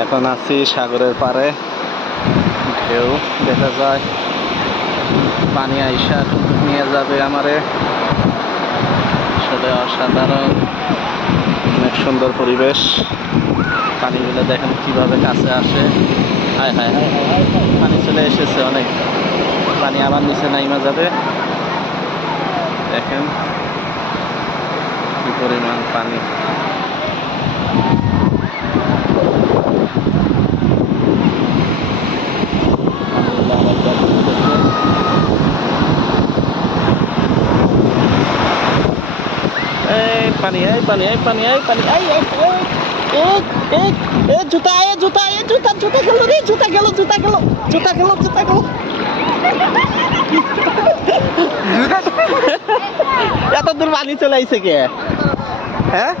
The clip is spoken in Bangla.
এখন আছি সাগরের পাড়ে, ঢেউ দেখা যায়, পানি আইসা নিয়ে যাবে আমারে। আসলে অসাধারণ, অনেক সুন্দর পরিবেশ। পানিগুলো দেখেন কিভাবে কাছে আসে। হায় হায় হায় হায় হায় হায়, পানি চলে এসেছে অনেক, পানি আবার নিচে নাইমা যাবে। দেখেন কি পরিমাণ পানি। এই পানি, এই পানি, এই পানি, এই পানি, এই এই এই জুতা, এই জুতা, এই জুতা, জুতা গেল রে, জুতা গেল, জুতা গেল, জুতা গেল, জুতা গেল। এত দূর পানি চলে আইছে কে? হ্যাঁ